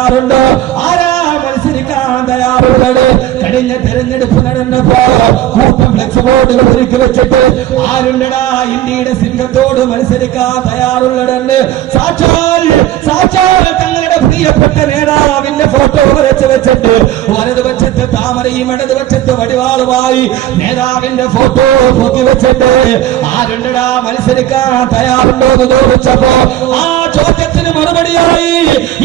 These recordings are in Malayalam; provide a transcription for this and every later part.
ആരാ മത്സരിക്കാൻ തയ്യാറുള്ളത്? കഴിഞ്ഞ തെരഞ്ഞെടുപ്പ് നടന്നപ്പോ കൂട്ടം ഫ്ലെക്സ് ബോർഡുകൾ ഒരുക്കി വെച്ചിട്ട് ആരുണ്ടടാ ഇന്ത്യയുടെ സിംഹത്തോട് മത്സരിക്കാൻ തയ്യാറുള്ളതെന്ന് സാക്ഷാൽ തങ്ങളുടെ പ്രിയപ്പെട്ട നേതാവിന്റെ ഫോട്ടോ വരച്ച് വെച്ചിട്ട് വലതുപക്ഷത്ത് താമരയും ഇടതുപക്ഷത്ത് വടിവാളുമായി നേതാവിന്റെ ഫോട്ടോ പൊക്കി വെച്ചിട്ട് ആരുണ്ടടാ മത്സരിക്കാൻ തയ്യാറുണ്ടോ എന്ന് ചോദിച്ചപ്പോ ആ ചോദ്യത്തിന് മറുപടിയായി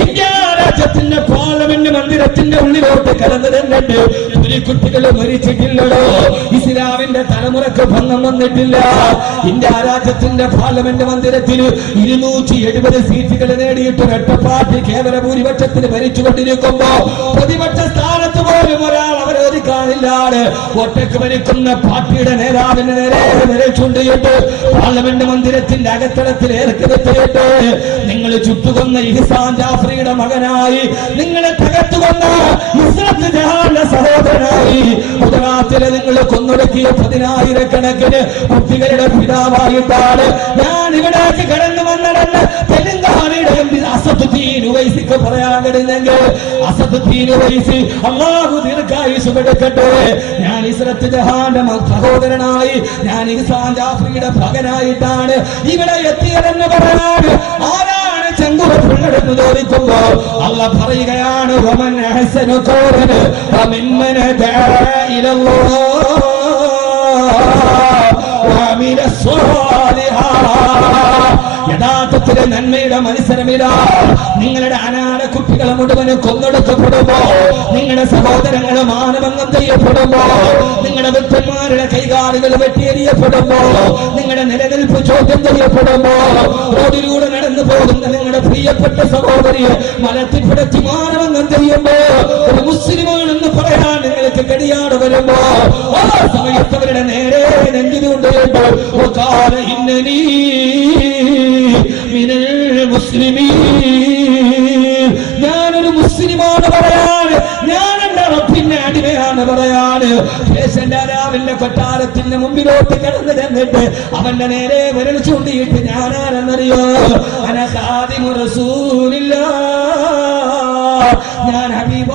ഇന്ത്യ രാജ്യത്തിന്റെ പാർലമെന്റ് മന്ദിരത്തിന്റെ ഉള്ളിലോട്ട് കടന്നു തന്നിട്ട് ഒരു കുട്ടികൾ മരിച്ചിട്ടില്ലടോ. ഇസ്ലാമിന്റെ തലമുറക്ക് ഭംഗം വന്നിട്ടില്ല. ഇന്ത്യ രാജ്യത്തിന്റെ പാർലമെന്റ് മന്ദിരത്തിൽ 270 സീറ്റുകൾ നേടിയിട്ട് ഒരൊറ്റ പാർട്ടി കേവല ഭൂരിപക്ഷത്തിന് ഭരിച്ചുകൊണ്ടിരിക്കുമ്പോ പ്രതിപക്ഷ സ്ഥാനത്ത് പോലും ഒരാൾ അവരോധിക്കാനില്ലാതെ ഒറ്റക്ക് ഭരിക്കുന്ന പാർട്ടിയുടെ നേതാവിന് നേരെ ചൂണ്ടിയിട്ട് പാർലമെന്റ് മന്ദിരത്തിന്റെ അകത്തളത്തിൽ ഏർക്കെടുത്തിട്ട് നിങ്ങൾ ചുട്ടുകൊന്ന ഇഹ്സാൻ ജാഫ്രിയുടെ മകനായി, നിങ്ങളെ തകർത്തുകൊന്ന നുസ്രത്ത് ജഹാന്റെ സഹോദരനായി, ഗുജറാത്തിലെ നിങ്ങൾ കൊന്നൊടുക്കിയ 10,000-കണക്കിന് കുട്ടികളുടെ പിതാവായിട്ടാണ് ഞാൻ ഇവിടേക്ക് കടന്നു വന്നതെന്ന് തെലങ്കാനയുടെ അസദുദ്ദീൻ ഉവൈസിക്ക് പറയാൻ കഴിഞ്ഞെങ്കിൽ അസദുദ്ദീൻ ഉവൈസി അല്ലാഹു ദീർഘായുസ്സ് കൊടുക്കട്ടെ, ഞാൻ ഇസ്രത്ത് ജഹാന്റെ സഹോദരനായി, ഞാൻ ഇഹ്സാൻ ജാഫ്രിയുടെ മകനായിട്ടാണ് ഇവിടെ എത്തിയതെന്ന് പറയാൻ ആരാണ് ചെങ്കുറപ്പുള്ളതെന്ന് ചോദിക്കുമ്പോ അല്ല പറയുകയാണ് വമൻ അഹ്സനു ഖൗലൻ വമിമ്മൻ ദഅ ഇലല്ലാഹ് വഅമില സ്വാലിഹാ. യഥാർത്ഥത്തിലെ നന്മയുടെ മത്സരമില്ല. നിങ്ങളുടെ അനാഥ കുട്ടികളെ മുഴുവനും കൊന്നൊടുക്കപ്പെടുമ്പോ, നിങ്ങളുടെ സഹോദരങ്ങളെ മാനഭംഗം ചെയ്യപ്പെടുമ്പോ, നിങ്ങളുടെ വൃദ്ധന്മാരുടെ കൈകാലുകൾ വെട്ടിയെറിയപ്പെടുമ്പോ, നിങ്ങളുടെ നിലനിൽപ്പ് ചോദ്യം ചെയ്യപ്പെടുമ്പോ, റോഡിലൂടെ നടന്നു പോകുന്ന നിങ്ങളുടെ പ്രിയപ്പെട്ട സഹോദരിയെ മലത്തിൽപ്പെടുത്തി മാനഭംഗം ചെയ്യുമ്പോ, ഒരു മുസ്ലിമാണെന്ന് പറയാൻ നിങ്ങൾക്ക് കടിയാട് വരുമ്പോ ആ സമയത്ത് അവരുടെ നേരെ നെഞ്ചിലുണ്ട് ഇന്നനീ ഞാനൊരു മുസ്ലിമാണ് പറയാന്, ഞാൻ എന്റെ റബ്ബിന്റെ അടിമയാണ് പറയാന്. രാവിലെ കൊട്ടാരത്തിന്റെ മുമ്പിലോട്ട് കിടന്നു തന്നിട്ട് അവന്റെ നേരെ വിരൽ ചൂണ്ടിയിട്ട് ഞാനാരെന്നറിയോ, അന ഖാദിമു റസൂലില്ലാഹ്, ഞാൻ ഹബീബ